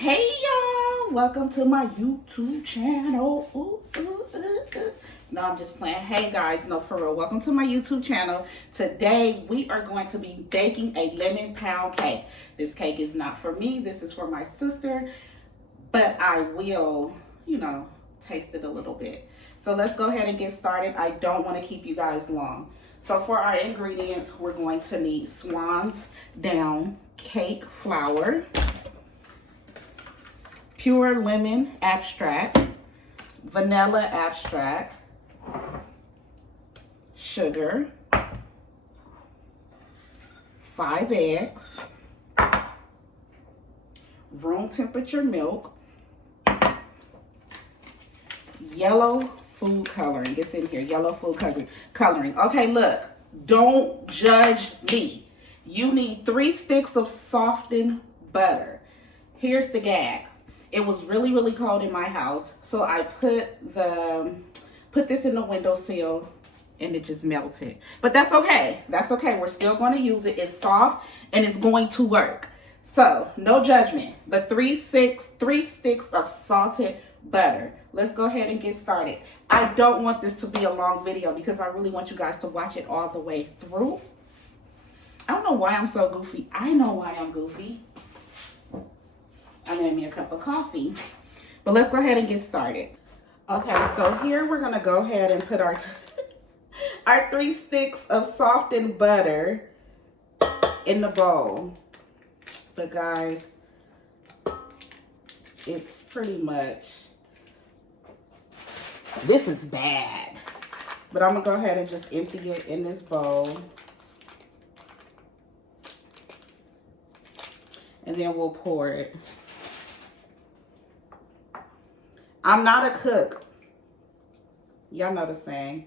Hey y'all, welcome to my YouTube channel. No, I'm just playing. Hey guys, no, for real, welcome to my YouTube channel. Today we are going to be baking a lemon pound cake. This cake is not for me, this is for my sister, but I will, taste it a little bit. So let's go ahead and get started. I don't want to keep you guys long. So for our ingredients, we're going to need Swan's Down cake flour, pure lemon extract, vanilla extract, sugar, 5 eggs, room temperature milk, yellow food coloring. It's in here, yellow food coloring. Okay, look, don't judge me. You need 3 sticks of softened butter. Here's the gag. It was really, really cold in my house, so I put this in the windowsill and it just melted. But that's okay. That's okay. We're still going to use it. It's soft and it's going to work. So, no judgment, but 3 sticks of salted butter. Let's go ahead and get started. I don't want this to be a long video because I really want you guys to watch it all the way through. I don't know why I'm so goofy. I know why I'm goofy. I made me a cup of coffee, but let's go ahead and get started. Okay, so here we're gonna go ahead and put our 3 sticks of softened butter in the bowl. But guys, it's pretty much, this is bad. But I'm gonna go ahead and just empty it in this bowl. And then we'll pour it. I'm not a cook. Y'all know the saying.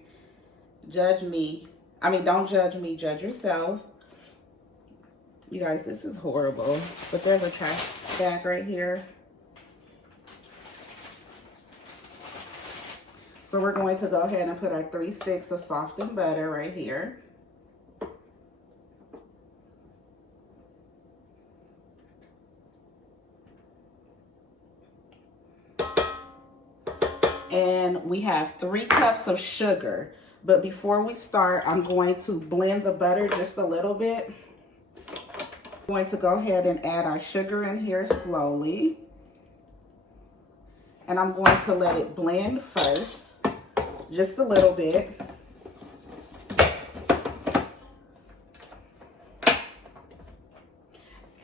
Judge me. I mean, don't judge me, judge yourself. You guys, this is horrible. But there's a trash bag right here. So we're going to go ahead and put our 3 sticks of softened butter right here. And we have 3 cups of sugar. But before we start, I'm going to blend the butter just a little bit. I'm going to go ahead and add our sugar in here slowly. And I'm going to let it blend first, just a little bit.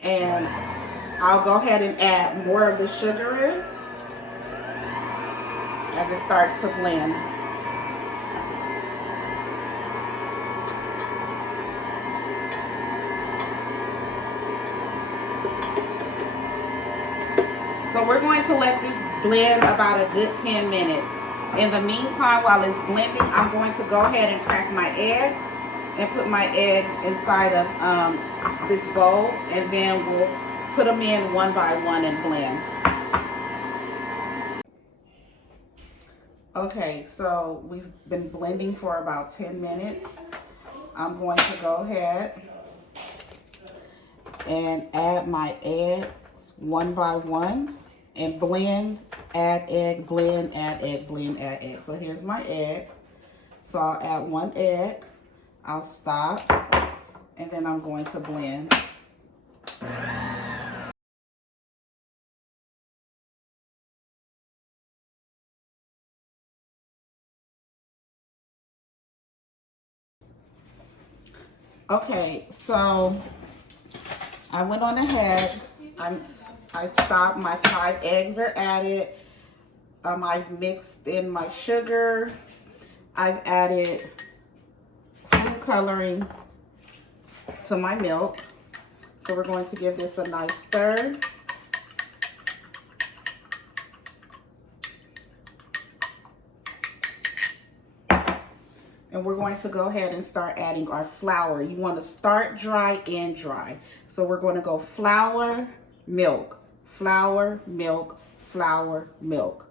And I'll go ahead and add more of the sugar in as it starts to blend. So we're going to let this blend about a good 10 minutes. In the meantime, while it's blending, I'm going to go ahead and crack my eggs and put my eggs inside of this bowl, and then we'll put them in one by one and blend. Okay, so we've been blending for about 10 minutes. I'm going to go ahead and add my eggs one by one and blend, add egg, blend, add egg, blend, add egg. So here's my egg. So I'll add 1 egg, I'll stop, and then I'm going to blend. Okay, so I went on ahead. I stopped. My 5 eggs are added. I've mixed in my sugar. I've added food coloring to my milk. So we're going to give this a nice stir. And we're going to go ahead and start adding our flour. You want to start dry and dry. So we're going to go flour, milk, flour, milk, flour, milk.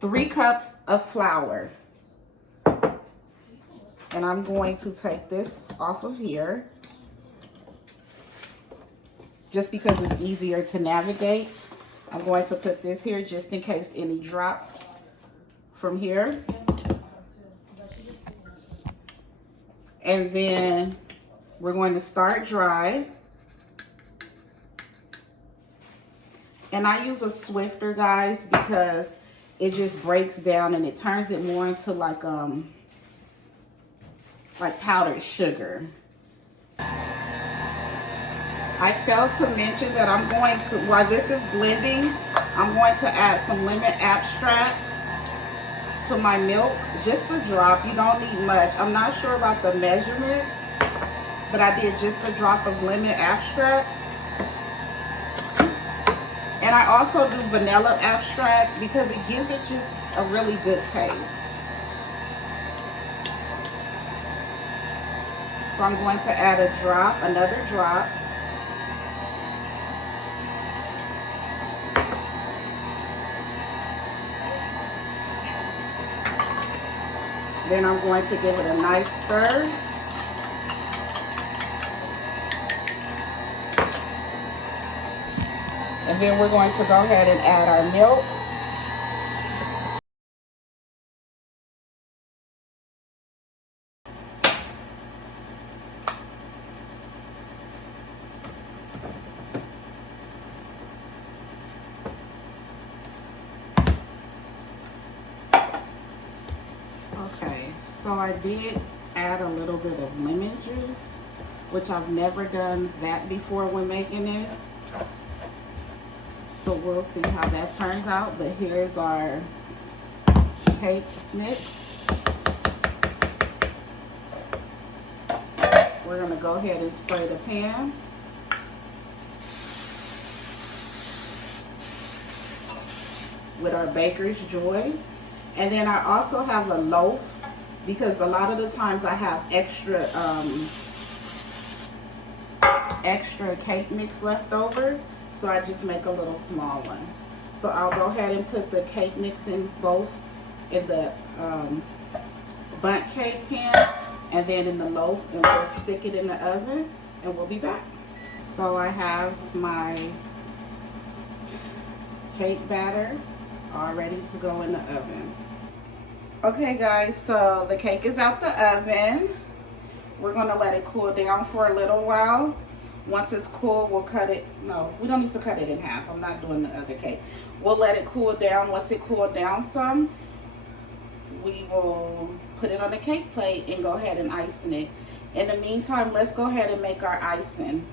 3 cups of flour. And I'm going to take this off of here. just because it's easier to navigate. I'm going to put this here just in case any drops from here. And then we're going to start dry. And I use a Swifter, guys, because it just breaks down and it turns it more into like powdered sugar. I failed to mention that I'm going to, while this is blending, I'm going to add some lemon extract to my milk, just a drop. You don't need much. I'm not sure about the measurements, but I did just a drop of lemon extract. And I also do vanilla extract because it gives it just a really good taste. So I'm going to add a drop, another drop. Then I'm going to give it a nice stir. And then we're going to go ahead and add our milk. Okay, so I did add a little bit of lemon juice, which I've never done that before when making this. So we'll see how that turns out. But here's our cake mix. We're going to go ahead and spray the pan. With our Baker's Joy. And then I also have a loaf because a lot of the times I have extra cake mix left over. So I just make a little small one. So I'll go ahead and put the cake mix in both in the bundt cake pan and then in the loaf, and we'll stick it in the oven and we'll be back. So I have my cake batter all ready to go in the oven. Okay guys, so the cake is out the oven. We're gonna let it cool down for a little while. Once it's cool, we'll cut it. No, we don't need to cut it in half. I'm not doing the other cake. We'll let it cool down. Once it cooled down some, we will put it on the cake plate and go ahead and icing it. In the meantime, let's go ahead and make our icing.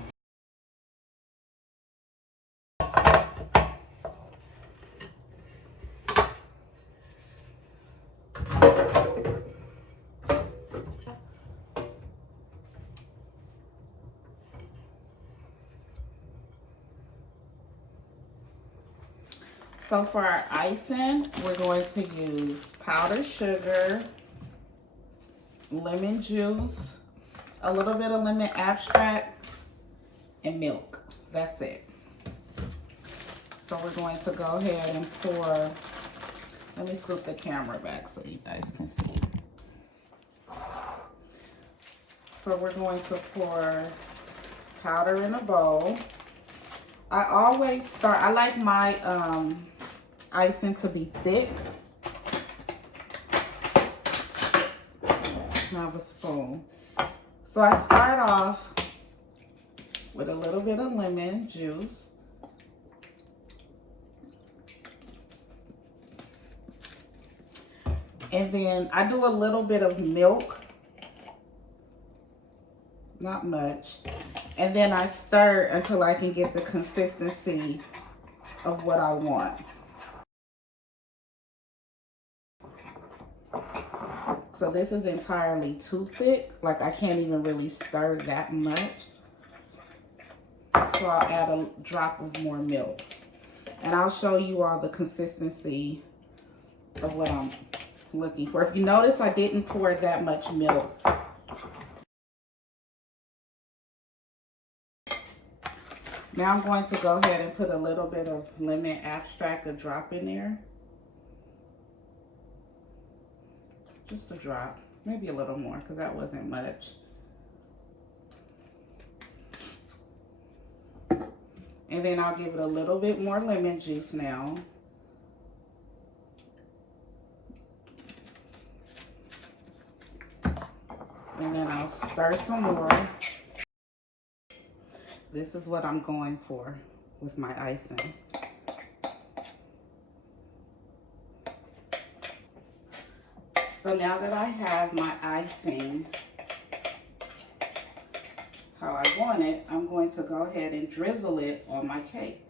So for our icing, we're going to use powdered sugar, lemon juice, a little bit of lemon extract, and milk. That's it. So we're going to go ahead and pour, let me scoop the camera back so you guys can see. So we're going to pour powder in a bowl. I always start, I like my icing to be thick. I have a spoon. So I start off with a little bit of lemon juice. And then I do a little bit of milk. Not much. And then I stir until I can get the consistency of what I want. So this is entirely too thick. Like I can't even really stir that much. So I'll add a drop of more milk. And I'll show you all the consistency of what I'm looking for. If you notice, I didn't pour that much milk. Now I'm going to go ahead and put a little bit of lemon extract, a drop in there. Just a drop, maybe a little more because that wasn't much. And then I'll give it a little bit more lemon juice now. And then I'll stir some more. This is what I'm going for with my icing. So now that I have my icing how I want it, I'm going to go ahead and drizzle it on my cake.